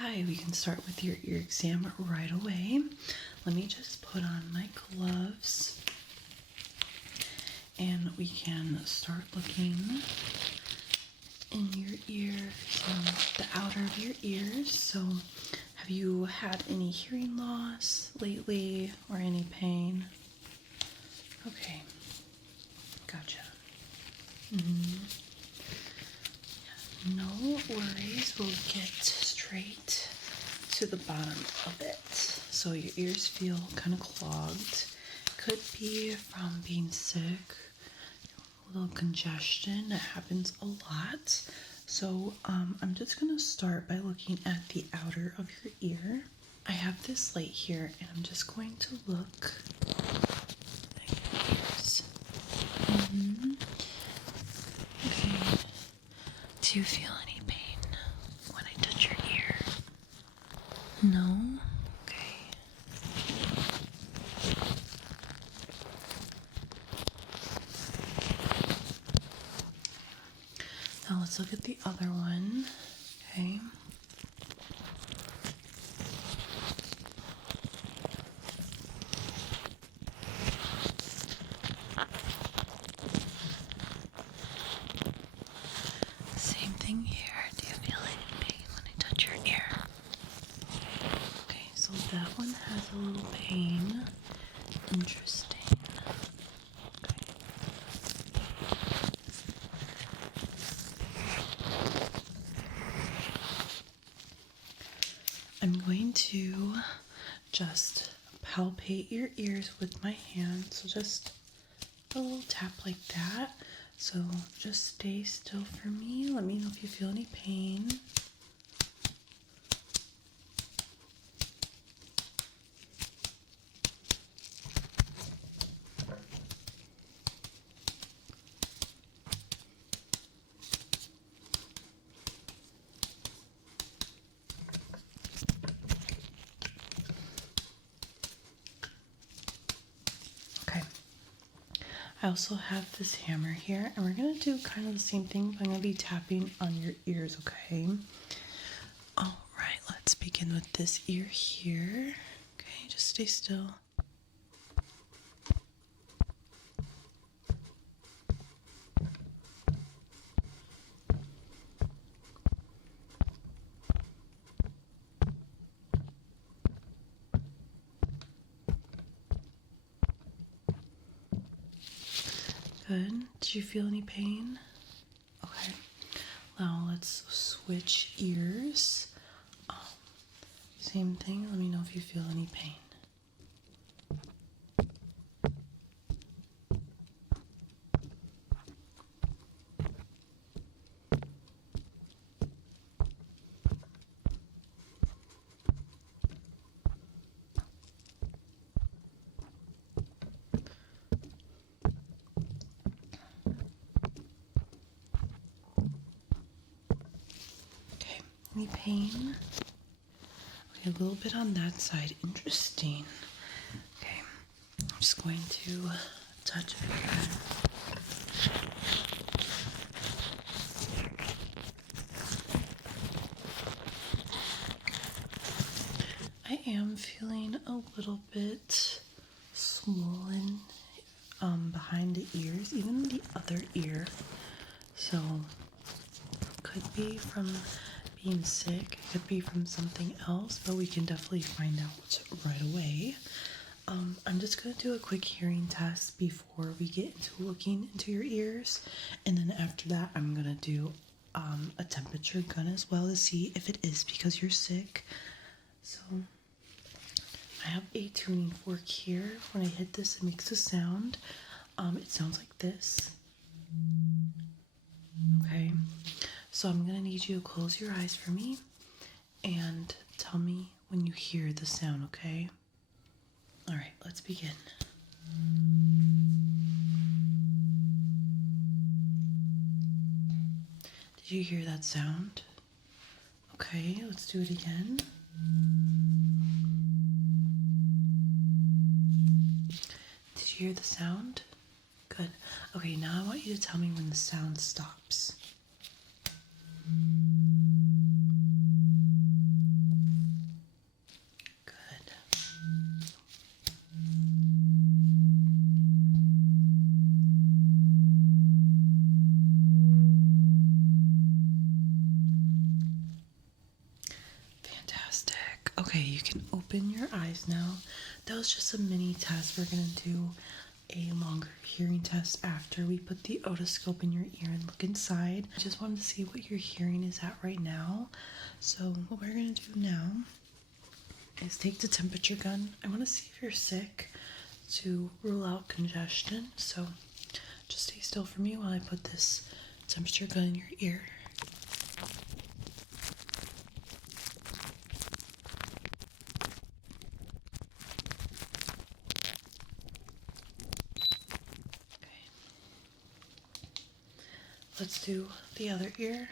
Hi, we can start with your ear exam right away. Let me just put on my gloves and we can start looking in your ear, the outer of your ears. So, have you had any hearing loss lately or any pain? Okay, gotcha. No worries, we'll get straight to the bottom of it. So your ears feel kind of clogged. Could be from being sick, a little congestion. That happens a lot. So I'm just gonna start by looking at the outer of your ear. I have this light here and I'm just going to look at your ears. Okay. Do you feel any pain when I touch your ear? No? Okay. Now let's look at the other one. Okay. Same thing here. Do you feel any pain when I touch your ear? Okay, so that one has a little pain. Interesting. Okay. I'm going to just palpate your ears with my hand. So just a little tap like that. So just stay still for me. Let me know if you feel any pain. Okay. I also have this hammer here, and we're going to do kind of the same thing. I'm going to be tapping on your ears, okay? All right, let's begin with this ear here. Okay, just stay still. Good. Did you feel any pain? Okay. Now let's switch ears. Same thing. Let me know if you feel any pain. Okay. Any pain? Okay, a little bit on that side. Interesting. Okay. I'm just going to touch it again. I am feeling a little bit swollen behind the ears, even the other ear. So, could be from being sick, could be from something else, but we can definitely find out right away. I'm just going to do a quick hearing test before we get into looking into your ears, and then after that I'm going to do a temperature gun as well to see if it is because you're sick. So I have a tuning fork here. When I hit this, it makes a sound. It sounds like this. Okay, so I'm gonna need you to close your eyes for me and tell me when you hear the sound, okay? All right, let's begin. Did you hear that sound? Okay, let's do it again. Did you hear the sound? Good. Okay, now I want you to tell me when the sound stops. Okay, you can open your eyes now. That was just a mini test. We're gonna do a longer hearing test after we put the otoscope in your ear and look inside. I just wanted to see what your hearing is at right now. So what we're gonna do now is take the temperature gun. I want to see if you're sick to rule out congestion. So just stay still for me while I put this temperature gun in your ear. Let's do the other ear.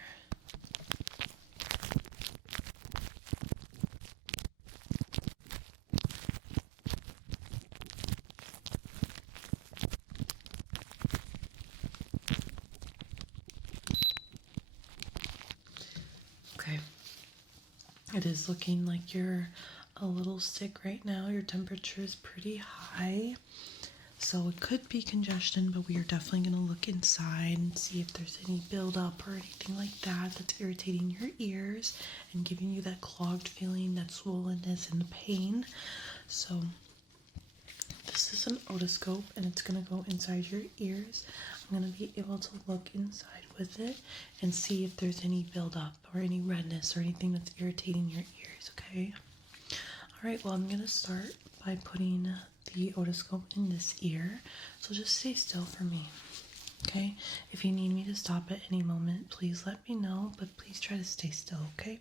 Okay. It is looking like you're a little sick right now. Your temperature is pretty high. So it could be congestion, but we are definitely going to look inside and see if there's any buildup or anything like that that's irritating your ears and giving you that clogged feeling, that swollenness and the pain. So this is an otoscope and it's going to go inside your ears. I'm going to be able to look inside with it and see if there's any buildup or any redness or anything that's irritating your ears, okay? All right, well, I'm going to start by putting the otoscope in this ear. So just stay still for me, okay? If you need me to stop at any moment, please let me know, but please try to stay still, okay?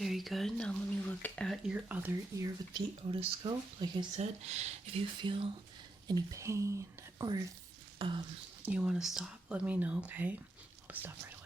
Very good. Now let me look at your other ear with the otoscope. Like I said, if you feel any pain or if you want to stop, let me know, okay? I'll stop right away.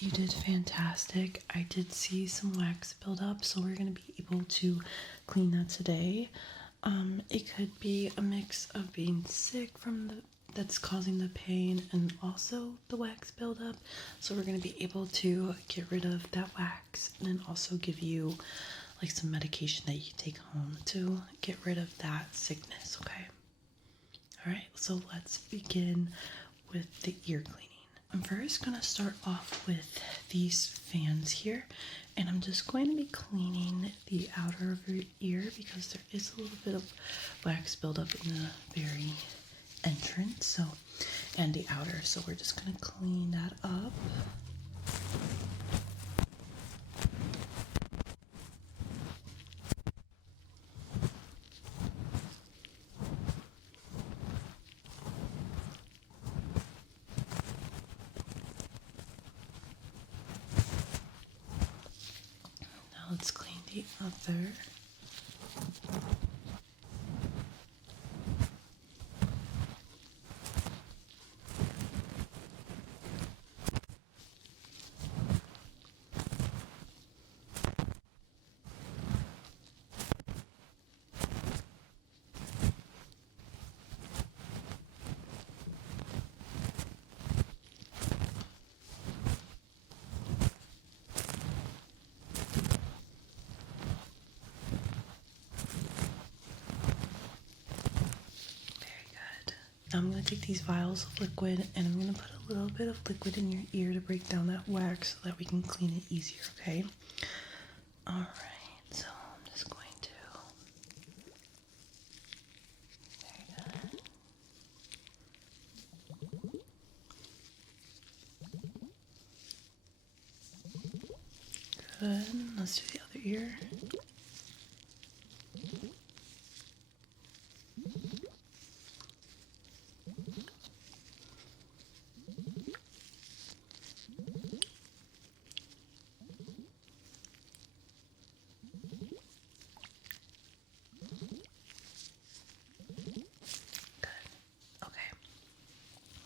You did fantastic. I did see some wax build up, so we're going to be able to clean that today. It could be a mix of being sick from that's causing the pain and also the wax buildup. So we're going to be able to get rid of that wax and then also give you like some medication that you can take home to get rid of that sickness, okay? All right, so let's begin with the ear cleaning. I'm first going to start off with these fans here, and I'm just going to be cleaning the outer of your ear because there is a little bit of wax buildup in the very entrance, and the outer, so we're just going to clean that up. the other. I'm going to take these vials of liquid and I'm going to put a little bit of liquid in your ear to break down that wax so that we can clean it easier, okay? Alright, so I'm just going to... Very good. Good. Let's do the other ear.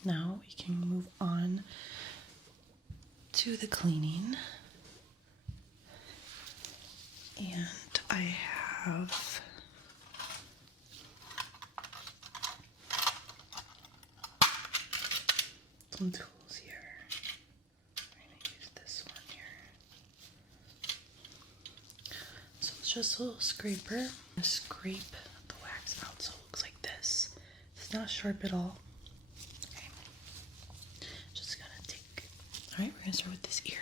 Now we can move on to the cleaning. And I have some tools here. I'm going to use this one here. So it's just a little scraper. I'm scrape the wax out so it looks like this. It's not sharp at all. Alright, we're going to start with this ear.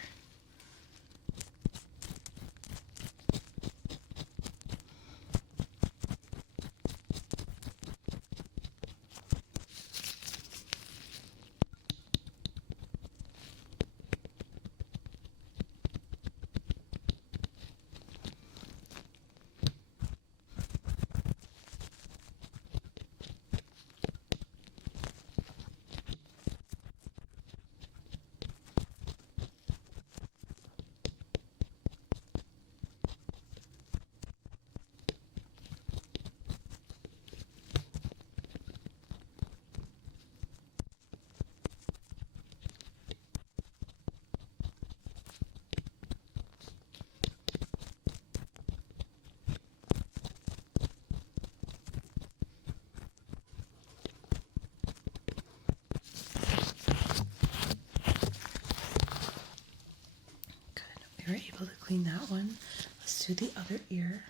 We were able to clean that one. Let's do the other ear.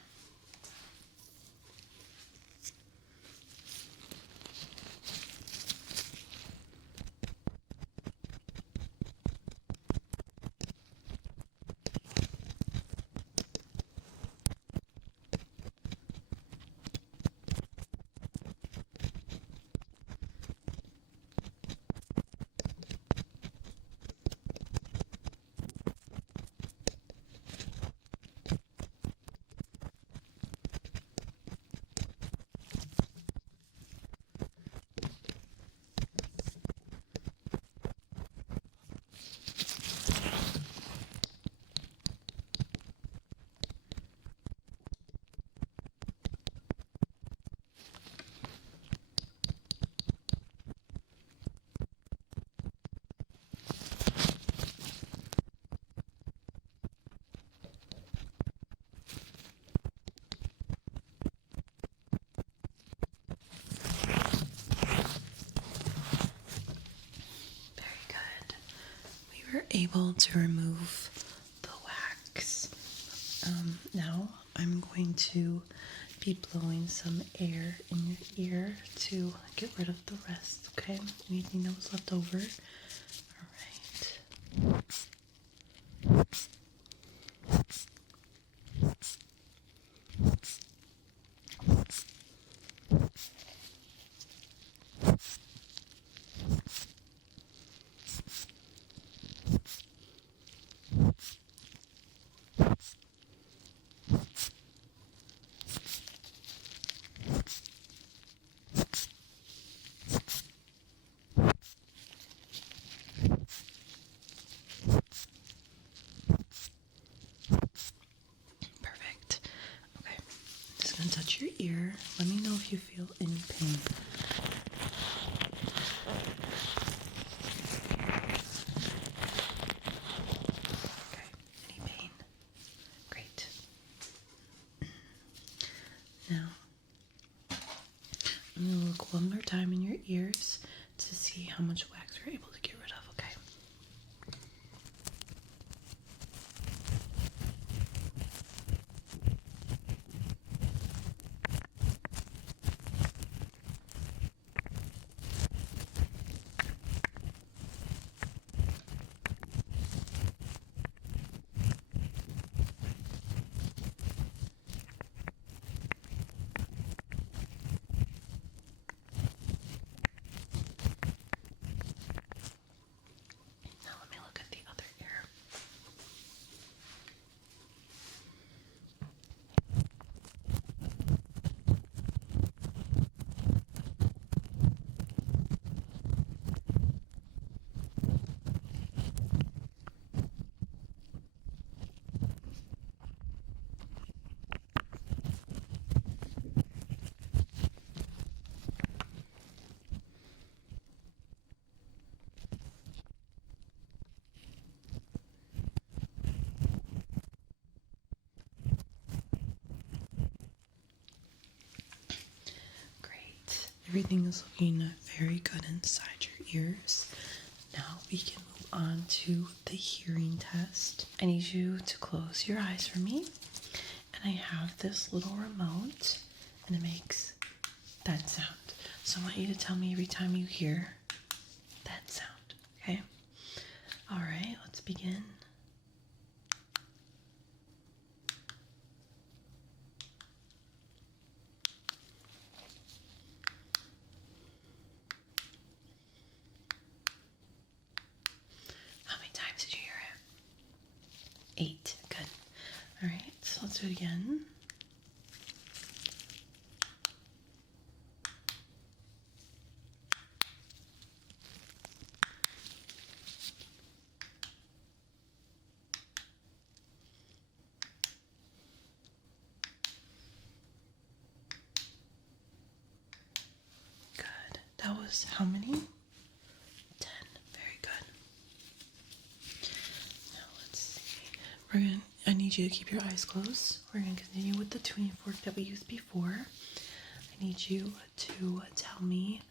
Able to remove the wax. Now I'm going to be blowing some air in your ear to get rid of the rest, okay? Anything that was left over. Alright. gonna touch your ear. Let me know if you feel any pain. Okay, any pain? Great. Now, I'm gonna look one more time in your ears to see how much wax we're able to get rid of, okay? Now let me look at the other ear. Great. Everything is looking very good inside your ears. Now we can move on to the hearing test. I need you to close your eyes for me. And I have this little remote, and it makes that sound. So I want you to tell me every time you hear that sound, okay? All right, let's begin. How many times did you hear it? 8. Good. All right, so let's do it again. Good. That was how many? 10. Very good. Now let's see. I need you to keep your eyes closed. We're gonna continue with the tuning fork that we used before. I need you to tell me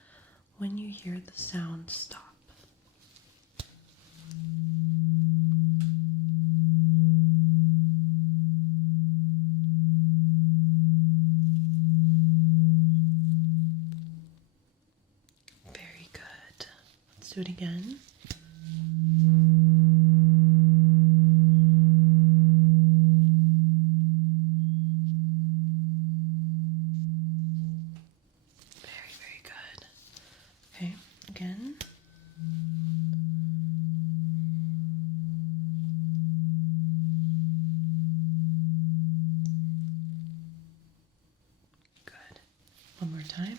when you hear the sound stop. Very good. Let's do it again. Very good. Okay, again. Good. One more time.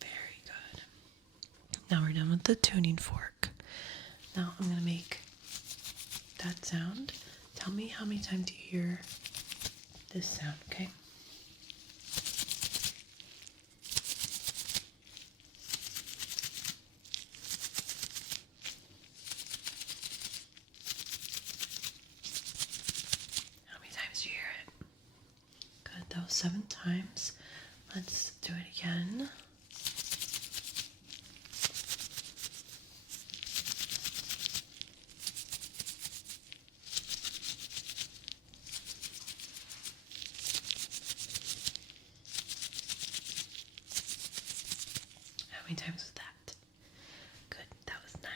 Very good. Now we're done with the tuning fork. Now I'm going to make that sound. Tell me how many times you hear this sound, okay? How many times do you hear it? Good, that was 7 times. Let's do it again. How many times was that? Good, that was 9.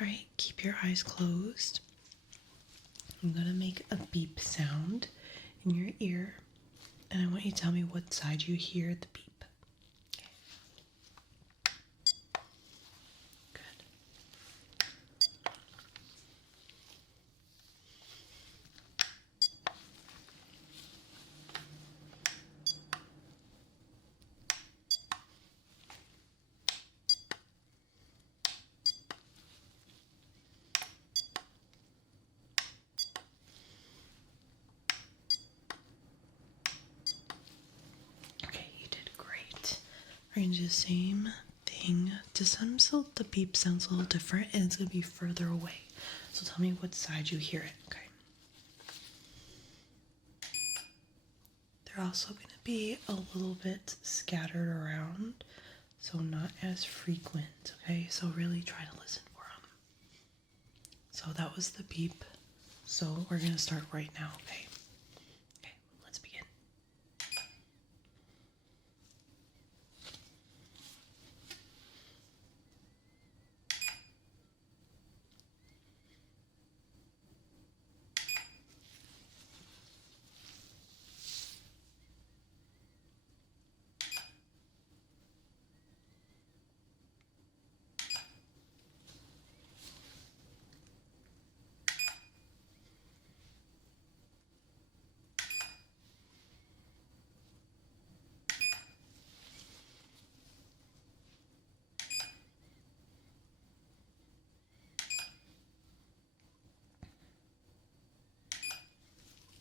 All right, keep your eyes closed. I'm gonna make a beep sound in your ear, and I want you to tell me what side you hear the beep. Okay. Good. we're gonna do the same thing to some, so the beep sounds a little different and it's gonna be further away. So tell me what side you hear it, okay? They're also gonna be a little bit scattered around, so not as frequent, okay? So really try to listen for them. So that was the beep. So we're gonna start right now, okay? Okay, let's begin.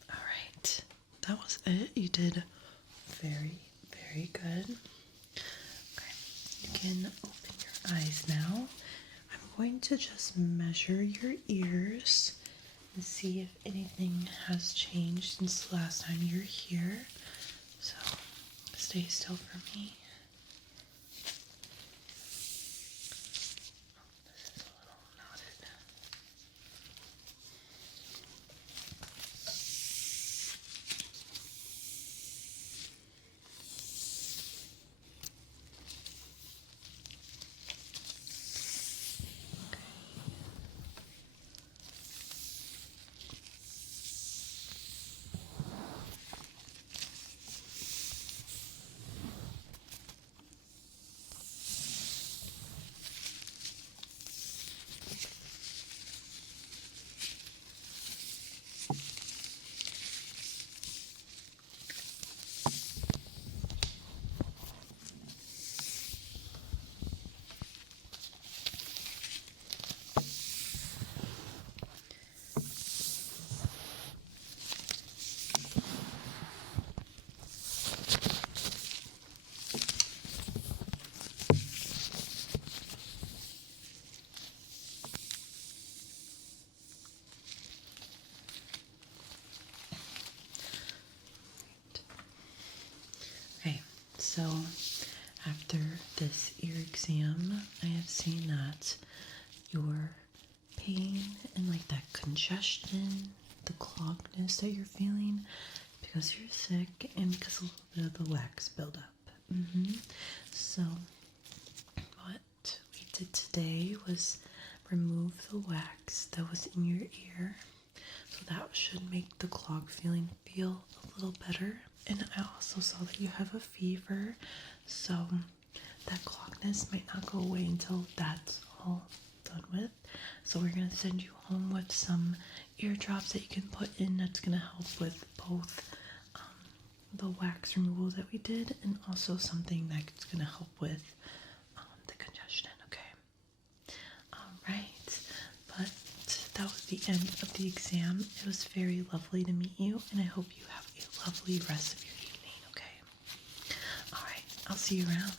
All right, that was it. You did very, very good. Okay, you can open your eyes now. I'm going to just measure your ears and see if anything has changed since the last time you were here. So stay still for me. Oh, this is a little knotted. Okay, so after this ear exam, I have seen that your pain and like that congestion, the cloggedness that you're feeling because you're sick and because a little bit of the wax buildup. So what we did today was remove the wax that was in your ear. So that should make the clog feeling feel a little better. And I also saw that you have a fever, so that cloggedness might not go away until that's all done with. So we're going to send you home with some ear drops that you can put in that's going to help with both the wax removal that we did and also something that's going to help with the congestion, okay? Alright, but that was the end of the exam. It was very lovely to meet you, and I hope you have a lovely rest of your evening, okay? Alright, I'll see you around.